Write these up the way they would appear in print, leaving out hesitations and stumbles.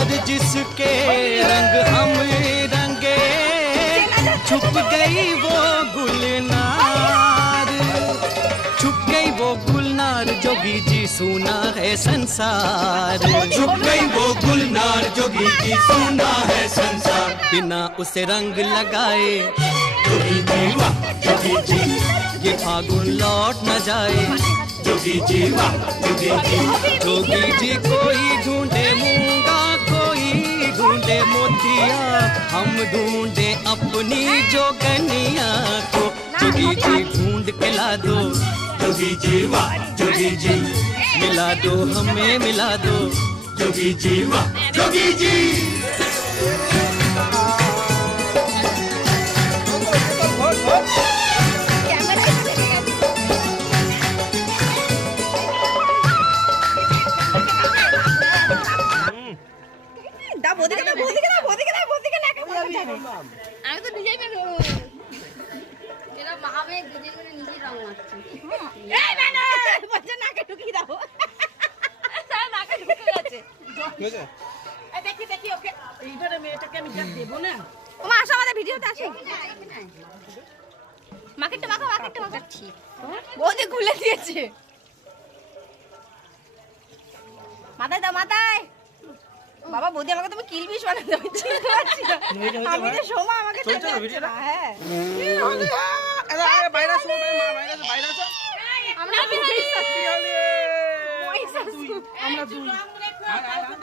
गुलनार जिसके रंग हम रंगे, छुप गई वो गुलनार, छुप गई वो गुलनार, जोगी जी सुना है संसार, छुप गई वो गुलनार, जोगी जी सुना है संसार, बिना उसे रंग लगाए जोगी जी वाह जोगी जी, ये फागुन लौट न जाए, जोगी जी वाह जोगी जी, जोगी जी कोई ढूंढे मूंगा, कोई ढूंढे मोतिया, हम ढूंढे अपनी जोगनिया को, जोगी जी ढूंढ के ला दो, जोगी जी वाह जोगी जी, मिला दो हमें मिला दो, जोगी जी वाह जोगी जी। আমি তো নিজেই এরা মাহাবে নিজেই করে নিজেই রং মাখছে। এই না না বলছে নাকে ঢুকিয়ে দাও, স্যার নাকে ঢুকে গেছে। এই দেখি দেখি ওকে এইবারে মেয়েটাকে আমি যা দেব না। ওমা আসো আমাদের ভিডিওতে আসো। মাকেটটা মাখো মাকেটটা মাখো। ঠিক বৌদি খুলে দিয়েছে। মাথায় দাও মাথায়। বাবা বৌদি আমাকে তুমি কিলবিশ বানাতে আমি চিনতে পারছি না, আমি তো সোমা আমাকে চলছে না ভিডিওটা। হ্যাঁ আরে বাইরে আসো বাইরে আসো আমরা বিহারি সত্যি হলে আমরা দুই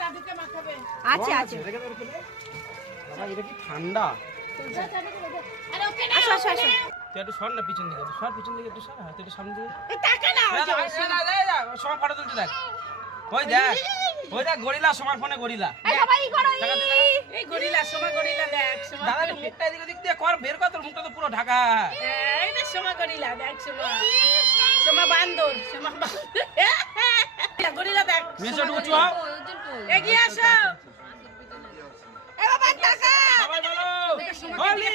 দাদুকে মাখাবে। আচ্ছা আচ্ছা বাবা এটা কি ঠান্ডা। আরে ওকে না আসো আসো আসো তুই একটু সর না পিছন দিকে, সর পিছন দিকে একটু সর, হাত একটু সামনে দিকে। টাকা না সময় ফটো তুলতে দেখ, ওই দেখ ওই দেখ গরিলা, সময় ফোনে গরিলা। এই সবাই করো এই গরিলা সোমা গরিলা দেখ সোমা, দাদা একটু মুখটা এদিকে দিক দিয়ে কর, বের কর, তোর মুখটা তো পুরো ঢাকা। এই যে সোমা গরিলা দেখ সোমা, সোমা বান্দর সোমা বান্দর গরিলা দেখ। মেসো উঁচু হও, এগিয়ে আসো। এ বাবা টাকা সবাই বলো হোলি